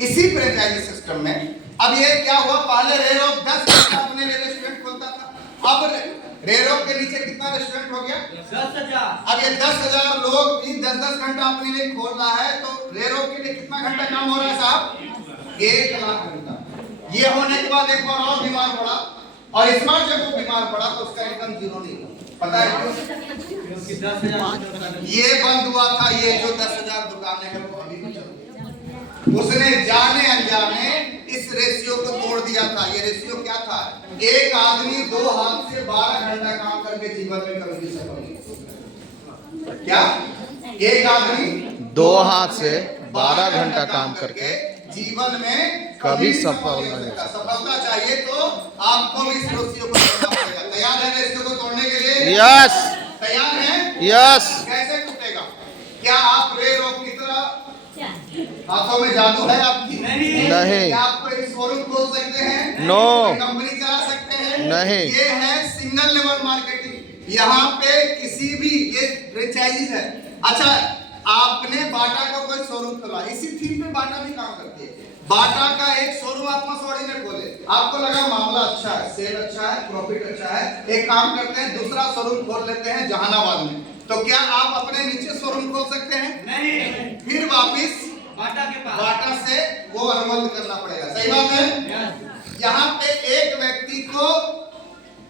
इसी franchise system में अब ये क्या हुआ, पहले रेरोक 10 घंटा अपने लिए रेस्टोरेंट खोलता था, अब रेरोक के नीचे कितना रेस्टोरेंट हो गया 10,000। अब ये 10,000 लोग भी 10-10 घंटा अपने लिए खोल रहा है, तो रेरोक के लिए कितना घंटा काम हो रहा है साहब, 1 लाख घंटा। ये होने के बाद एक बार और बीमार पड़ा, और इस बार जब वो बीमार पड़ा तो उसका इनकम 0 नहीं हुआ। पता है क्यों? ये बंद हुआ था, ये जो 10,000 दुकानें हैं वो अभी भी चल रही है। उसने जाने अनजाने इस रेशियो को तोड़ दिया था। ये रेशियो क्या था, एक आदमी 2 हाथ से 12 घंटा काम करके जीवन में कभी भी सफल नहीं हो सकता। क्या एक आदमी 2 हाथ से 12 घंटा काम करके जीवन में कभी सफल नहीं हो सकता। सफलता चाहिए तो आपको भी इस रेशियो को तोड़ना पड़ेगा। तैयार है रेशियो को तोड़ने के लिए? यस तैयार है? यस। कैसे टूटेगा? क्या आप रेरोक की तरह हाथों में जादू है आपकी? नहीं। क्या आप कोई शोरूम खोल सकते हैं? नो। कंपनी चला सकते हैं? नहीं। ये है सिंगल लेवल मार्केटिंग। यहाँ पे किसी भी, ये फ्रेंचाइजीज है। अच्छा, आपने बाटा का कोई शोरूम खोला, इसी थीम पे बाटा भी काम करती है। बाटा का एक शोरूम आप मसौड़ी में खोले, आपको लगा मामला अच्छा है, सेल अच्छा है, प्रॉफिट अच्छा है, एक काम करते हैं दूसरा शोरूम खोल लेते हैं जहानाबाद में। तो क्या आप अपने नीचे शोरूम खोल सकते हैं? नहीं। फिर वापिस बाटा के पास, बाटा से वो अनुबंध करना पड़ेगा। सही बात है? यहाँ पे एक व्यक्ति को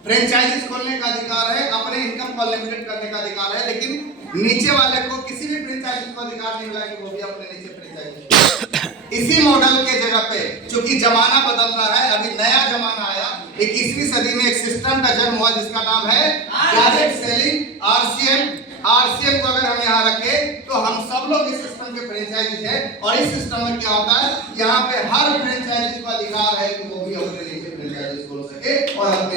फ्रेंचाइजीज खोलने का अधिकार है, अपने इनकम को लिमिटेड करने का अधिकार है, लेकिन नीचे वाले को किसी भी फ्रेंचाइजी को अधिकार नहीं मिला कि वो भी अपने नीचे फ्रेंचाइजी। इसी मॉडल के जगह पे चूंकि जमाना बदल रहा है, अभी नया जमाना आया, 21वीं सदी में एक सिस्टम का जन्म हुआ जिसका नाम है डायरेक्ट सेलिंग, आरसीएम। आरसीएम को अगर हम यहाँ रखें तो हम सब लोग इस सिस्टम के फ्रेंचाइजी है, और इस सिस्टम में क्या होता है, यहाँ पे हर फ्रेंचाइजी को अधिकार है कि वो भी अपने नीचे फ्रेंचाइजी खोल सके और अपने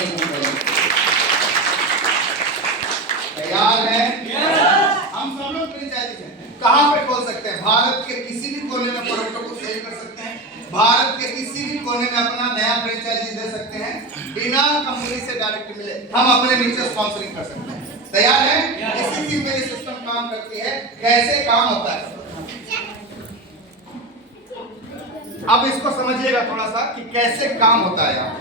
तैयार है? हम सब लोग फ्रेंचाइजी हैं। कहाँ पे खोल सकते हैं? भारत के किसी भी कोने में प्रोडक्टों को सेल कर सकते हैं, भारत के किसी भी कोने में अपना नया फ्रेंचाइजी दे सकते हैं, बिना कंपनी से डायरेक्ट मिले हम अपने नीचे स्पॉन्सरिंग कर सकते हैं। तैयार है? इसी चीज में ये सिस्टम काम करती है। कैसे काम होता है अब इसको समझिएगा थोड़ा सा कि कैसे काम होता है, यहाँ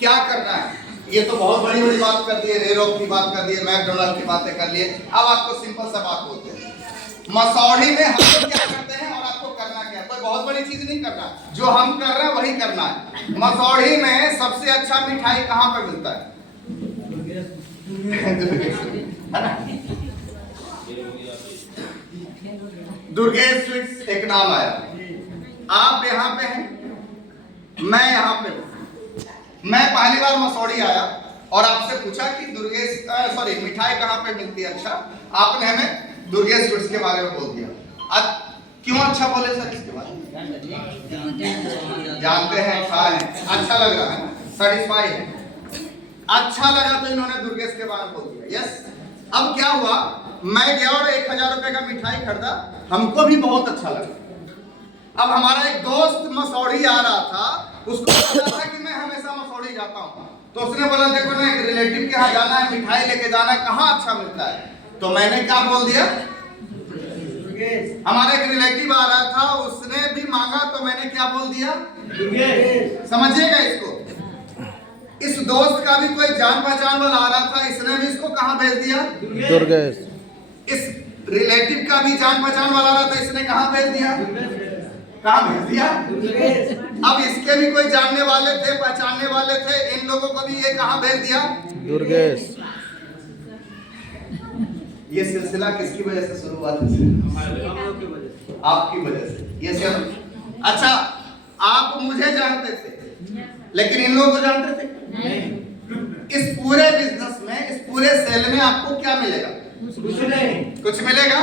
क्या करना है। ये तो बहुत बड़ी बड़ी बात कर दी है, रेरोक की बात कर दी है, मैकडोनल्ड की बातें कर लिए। अब आपको सिंपल सा बात बोलते हैं, मसौड़ी में हम लोग क्या करते हैं और आपको करना क्या है। कोई बहुत बड़ी चीज नहीं करना, जो हम कर रहे हैं वही करना है। मसौड़ी में सबसे अच्छा मिठाई कहाँ पर मिलता है? दुर्गेश स्वीट्स एक नाम आया। आप यहाँ पे हैं, मैं यहाँ पे हूँ। मैं पहली बार मसौड़ी आया और आपसे पूछा कि दुर्गेश मिठाई कहाँ पे मिलती है। अच्छा, आपने हमें दुर्गेश स्वीट्स के बारे में बोल दिया। क्यों अच्छा बोले सर? इसके बारे में जानते हैं, खाए हैं, अच्छा लग रहा है, सेटिस्फाई है, अच्छा लगा तो इन्होंने दुर्गेश के बारे में बोल दिया। यस। अब क्या हुआ, मैं गया और 1,000 रुपए का मिठाई खरीदा, हमको भी बहुत अच्छा लगा। अब हमारा एक दोस्त मसौड़ी आ रहा था, उसको पता था कि मैं हमेशा मसौड़ी जाता हूँ, तो उसने बोला देखो ना एक रिलेटिव के यहाँ जाना है, मिठाई लेके जाना है, कहाँ अच्छा मिलता है। तो मैंने क्या बोल दिया, हमारा एक रिलेटिव आ रहा था, उसने भी मांगा, तो मैंने क्या बोल दिया, समझिएगा इसको। इस दोस्त का भी कोई जान पहचान वाला आ रहा था, इसने भी इसको कहाँ भेज दिया, दुर्गेश। इस रिलेटिव का भी जान पहचान वाला आ रहा था, इसने कहाँ भेज दिया, कहाँ भेज दिया, अब इसके भी कोई जानने वाले थे, पहचानने वाले थे, इन लोगों को भी ये कहाँ भेज दिया, दुर्गेश। ये सिलसिला किसकी वजह से शुरू हुआ था? आपकी वजह से। ये सब अच्छा, आप मुझे जानते थे लेकिन इन लोगों को जानते थे नहीं। इस पूरे बिजनेस में, इस पूरे सेल में आपको क्या मिलेगा? कुछ नहीं। कुछ मिलेगा?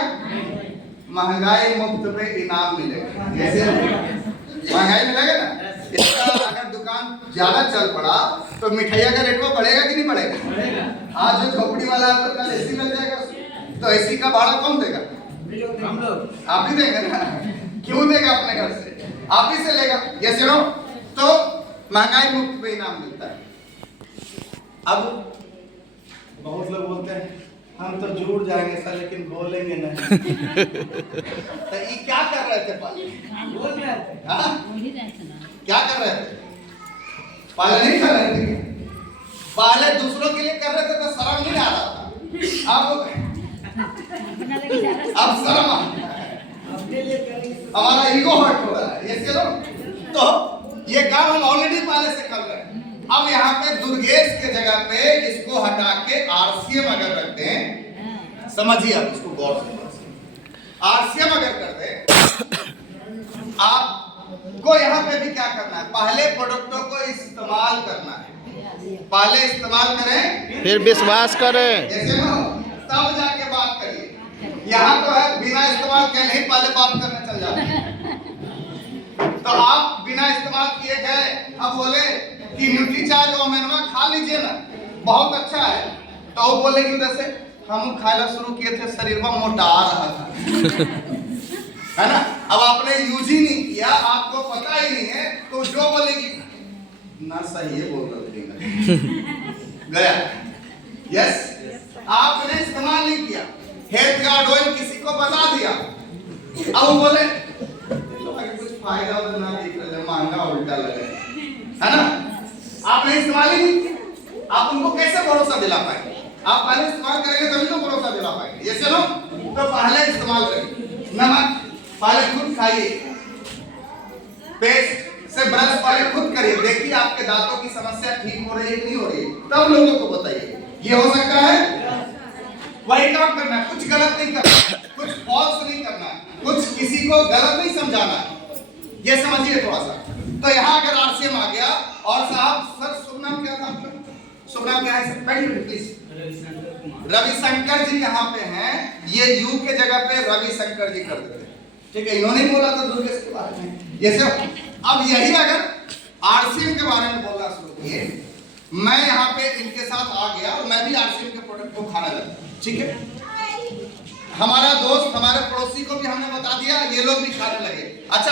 महंगाई मुफ्त पे इनाम मिलेगा। जैसे महंगाई मिलेगा ना, इसका अगर दुकान ज्यादा चल पड़ा तो मिठाइया का रेट बढ़ेगा कि नहीं बढ़ेगा? आज जो झोपड़ी वाला है तो कल एसी मिल जाएगा, तो एसी का भाड़ा कौन देगा? हम लोग। आप ही देंगे ना, क्यों देगा? अपने घर से आप ही से लेगा। ये सुनो, तो महंगाई मुफ्त पे इनाम मिलता है। अब बहुत लोग बोलते हैं हम तो जुड़ जाएंगे सर लेकिन बोलेंगे नहीं। तो ये क्या कर रहे थे पहले? बोल रहे थे। हाँ? क्या कर रहे थे? पहले नहीं कर रहे थे। पहले दूसरों के लिए कर रहे थे तो शर्म नहीं आ रहा था। अब शर्म आ रहा है। अपने लिए करेंगे तो हमारा ईगो हर्ट हो रहा है। ये चलो तो ये काम हम ऑलरेडी पहले से कर रहे हैं। अब यहाँ पे दुर्गेश के जगह पे इसको हटा के आरसीएम अगर रख दें, समझिए आप इसको गौर से, आरसीएम अगर कर दें, आपको यहाँ पे भी क्या करना है? पहले प्रोडक्टों को इस्तेमाल करना है। पहले इस्तेमाल करें फिर विश्वास करें। जैसे ना तब जाके बात करिए। यहाँ तो है बिना इस्तेमाल के नहीं पहले बात करने चल जाते हैं। तो आप बिना इस्तेमाल किए गए अब बोले कि न्यूट्रीचार्ज ओमेनवा खा लीजिए ना, बहुत अच्छा है। तो वो बोले कि जैसे हम खाना शुरू किए थे शरीर में मोटा रहा था। है ना? अब आपने यूज ही नहीं किया, आपको पता ही नहीं है, तो जो बोलेगी ना सही है बोल रहे गया। यस, आपने इस्तेमाल नहीं किया। हेल्थ कार्ड ऑयल किसी को बता दिया, अब वो बोले कुछ फायदा ना दिख रहा है, महंगा उल्टा लगे, है ना? आपने इस्तेमाल ही नहीं किया, आप उनको कैसे भरोसा दिला पाएंगे? आप पहले इस्तेमाल करेंगे तभी तो भरोसा दिला पाएंगे। ये चलो तो पहले इस्तेमाल करिए। नमक पहले खुद खाइए, पेस्ट से ब्रश पहले खुद करिए, देखिए आपके दांतों की समस्या ठीक हो रही है कि नहीं हो रही है, तब लोगों को बताइए। ये हो सकता है? वही काम करना है, कुछ गलत नहीं करना, कुछ फॉल्स नहीं करना, कुछ किसी को गलत नहीं समझाना। ये समझिए थोड़ा सा। तो यहाँ अगर आरसीएम आ गया और साहब सर शुभ नाम क्या था आपका? शुभ नाम क्या है सर? बैठिए प्लीज। रविशंकर जी यहाँ पे हैं, ये यू के जगह पे रविशंकर जी कर देते, ठीक है? इन्होंने बोला था दुर्गेश के बारे में। जैसे अब यही अगर आरसीएम के बारे में बोलना शुरू किए, मैं यहाँ पे इनके साथ आ गया और मैं भी आरसीएम के प्रोडक्ट को खाने लगा, ठीक है? हमारा दोस्त हमारे पड़ोसी को भी हमने बता दिया, ये लोग भी खाने लगे। अच्छा,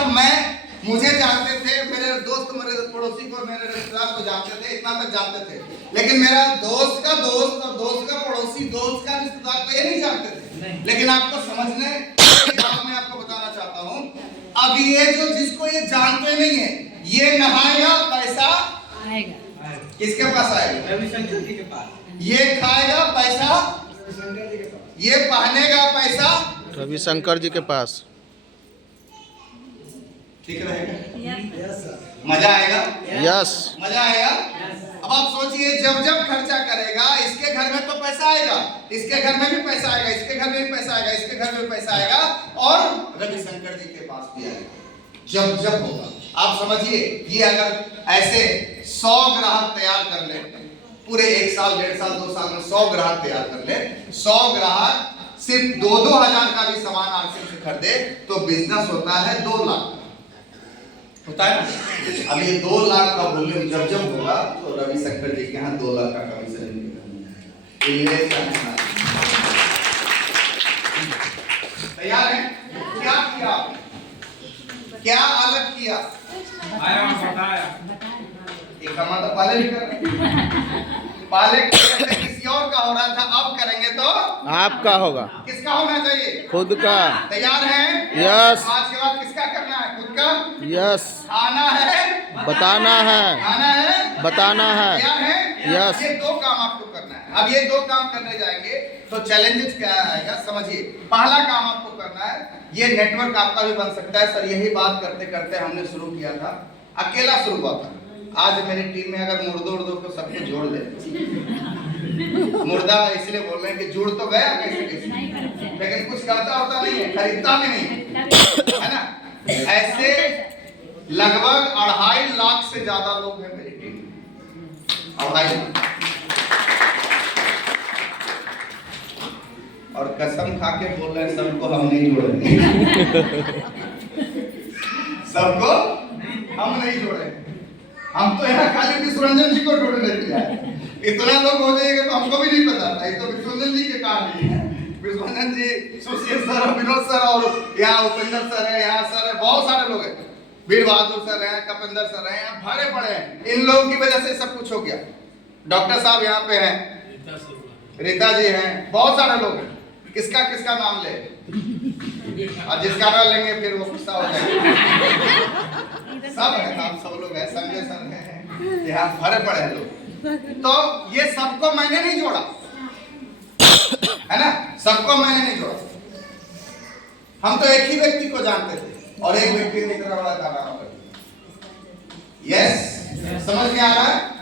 मुझे जानते थे, मेरे दोस्त मेरे पड़ोसी को, मेरे रिश्तेदार को जानते थे, इतना तक जानते थे, लेकिन मेरा दोस्त का दोस्त और दोस्त का पड़ोसी, दोस्त का रिश्तेदार को ये नहीं जानते थे। लेकिन आपको समझने मैं आपको बताना चाहता हूँ, अब ये जो जिसको ये जानते नहीं है, ये नहाएगा पैसा आएगा, किसके पास आएगा? रविशंकर जी के पास। ये खाएगा पैसा, ये पहनेगा पैसा रविशंकर जी के पास। ठीक रहेगा? मजा आएगा? यस। मजा आएगा? अब आप सोचिए, जब जब खर्चा करेगा, इसके घर में तो पैसा आएगा, इसके घर में भी पैसा आएगा, इसके घर में भी पैसा आएगा, इसके घर में भी पैसा आएगा, और रविशंकर जी के पास भी आएगा। जब जब होगा, आप समझिए, ये अगर ऐसे 100 ग्राहक तैयार कर ले, पूरे 1 साल 1.5 साल 2 साल में 100 ग्राहक तैयार कर ले, 100 ग्राहक सिर्फ 2-2 हजार का भी सामान आरसीएम से खरीदे, तो बिजनेस होता है 2 लाख, होता है ना? अब ये 2 लाख का वॉल्यूम जब जब होगा, तो रविशंकर जी के यहाँ 2 लाख का कमीशन मिलेगा। तैयार है? क्या किया आपने? क्या अलग किया? आया बताया। एक कमा तो पहले भी कर रहे, पहले किसी और का हो रहा था, अब करेंगे तो आपका होगा। किसका होना चाहिए? खुद का। तैयार हैं? यस। आज के बाद किसका करना है? खुद का। यस। खाना है, बताना है, खाना है, बताना है। तैयार है? यस। ये 2 काम आपको करना है। अब ये 2 काम करने जाएंगे तो चैलेंजेस क्या आएगा, समझिए। पहला काम आपको करना है, ये नेटवर्क आपका भी बन सकता है। सर यही बात करते करते हमने शुरू किया था, अकेला शुरू हुआ था। आज मेरी टीम में अगर मुर्दों को सबको जोड़ ले, मुर्दा इसलिए बोल रहे हैं कि जुड़ तो गया कैसे कैसे, लेकिन कुछ करता होता नहीं है, खरीदता भी नहीं है ना? ऐसे लगभग 2.5 लाख से ज्यादा लोग हैं मेरी टीम में, 2.5 लाख। और कसम खा के बोल रहे हैं, सबको हम नहीं जोड़ेंगे। सबको हम नहीं जोड़े, हम तो यहाँ खाली विश्वरंजन जी को जोड़ने दिया है। इतना लोग हो जाएगा तो हमको भी नहीं पता था, ये तो विश्वरंजन जी के कहानी है। विश्वरंजन जी, सुशील सर, विनोद सर, और यहाँ उपेंद्र सर है, यहाँ सर है, बहुत सारे लोग हैं, वीर बहादुर सर हैं, कपिंदर सर हैं, यहाँ भरे पड़े हैं। इन लोगों की वजह से सब कुछ हो गया। डॉक्टर साहब यहाँ पे हैं, रीता जी हैं, बहुत सारे लोग हैं। किसका किसका नाम ले, और जिसका नाम लेंगे फिर वो गुस्सा हो जाएगा। सब है नाम, सब लोग हैं, संजय सर हैं, यहाँ भरे पड़े हैं लोग। तो ये सबको मैंने नहीं जोड़ा, है ना, सबको मैंने नहीं जोड़ा। हम तो एक ही व्यक्ति को जानते थे और एक व्यक्ति ने इतना बड़ा कारनामा कर दिया। यस, समझ में आ रहा है?